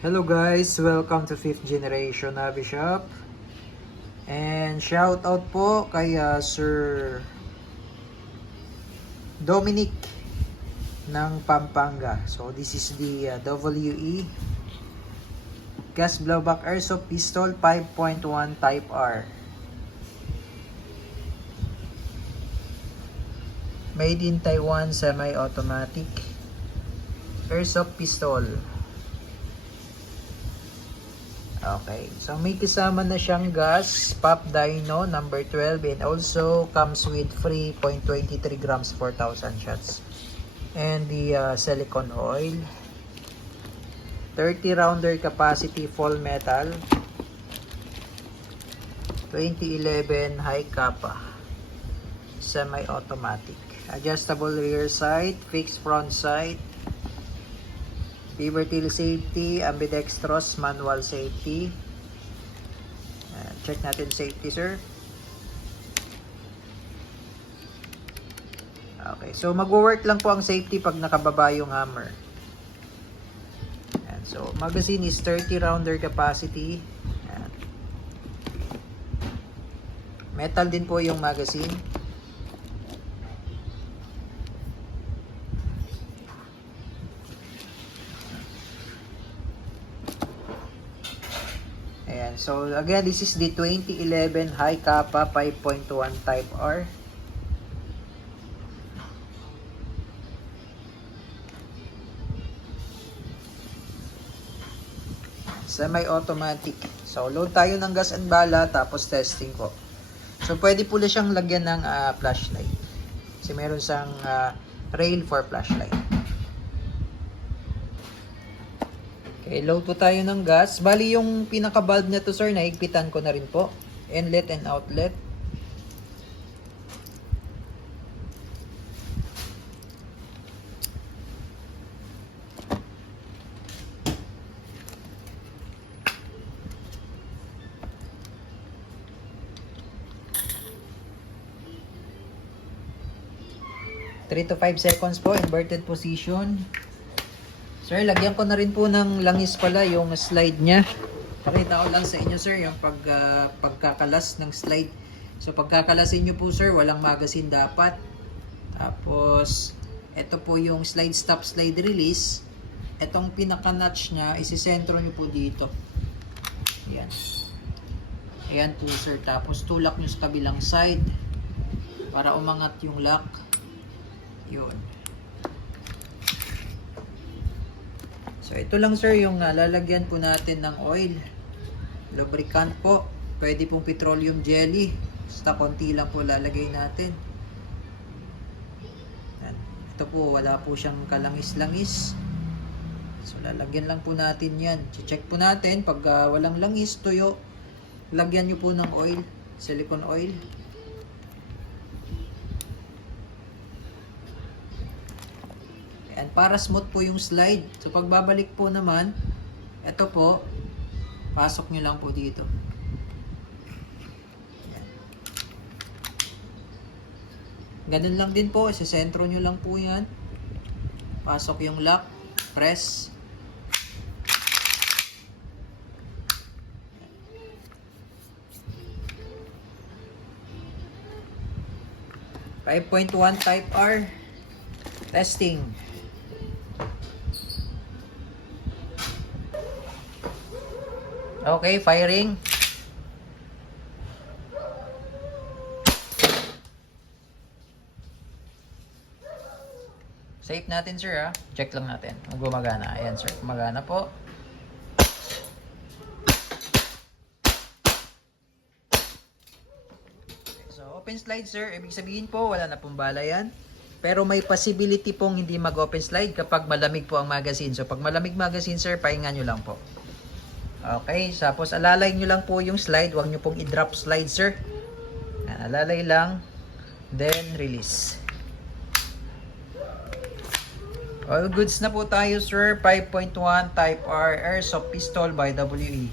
Hello guys, welcome to 5th Generation Hobby Shop. And shout out po kay Sir Dominic ng Pampanga. So this is the WE Gas Blowback Airsoft Pistol 5.1 Type R. Made in Taiwan, semi-automatic Airsoft Pistol. Okay, so may kasama na siyang gas, Pop Dino number 12, and also comes with free 0.23 grams 4,000 shots. And the silicone oil, 30 rounder capacity full metal, 2011 high kappa, semi-automatic, adjustable rear sight, fixed front sight, beaver tail safety, ambidextrous manual safety. Check natin safety, sir. Okay, so magwo-work lang po ang safety pag nakababa yung hammer. Ayan, so magazine is 30 rounder capacity. Ayan. Metal din po yung magazine. Ayan, so again, this is the 2011 high kappa 5.1 Type R. Semi-automatic. So load tayo ng gas and bala tapos testing po. So pwede po siyang lagyan ng flashlight. Kasi meron siyang rail for flashlight. Okay, load po tayo ng gas. Bali yung pinaka-valve na to, sir, nahigpitan ko na rin po. Inlet and outlet. Three to 5 seconds po, inverted position. Sir, lagyan ko na rin po ng langis pala yung slide niya. Pakita ko lang sa inyo, sir, yung pagkakalas ng slide. So pagkakalasin nyo po, sir, walang magazine dapat. Tapos ito po yung slide stop, slide release. Itong pinaka-notch niya, isisentro nyo po dito. Ayan. Ayan po, sir. Tapos tulak nyo sa kabilang side para umangat yung lock. Yun. So ito lang, sir, yung lalagyan po natin ng oil. Lubricant po. Pwede pong petroleum jelly. Basta konti lang po lalagay natin. Yan. Ito po, wala po siyang kalangis-langis. So lalagyan lang po natin yan. Check po natin. Pag walang langis, tuyo, lagyan nyo po ng oil. Silicone oil. And para smooth po yung slide. So pagbabalik po naman, ito po, pasok nyo lang po dito. Yan. Ganun lang din po, isisentro nyo lang po yan. Pasok yung lock, press. 5.1 Type R. Testing. Okay, firing. Safe natin, sir, ha? Check lang natin kung gumagana. Ayan, sir, gumagana po. So, open slide, sir. Ibig sabihin po, wala na pong bala yan. Pero may possibility pong hindi mag-open slide kapag malamig po ang magazine. So, pag malamig magazine, sir, pahinga nyo lang po. Okay, tapos alalay nyo lang po yung slide. Huwag nyo pong i-drop slide, sir. Alalay lang. Then, release. All goods na po tayo, sir. 5.1 Type R Airsoft Pistol by WE.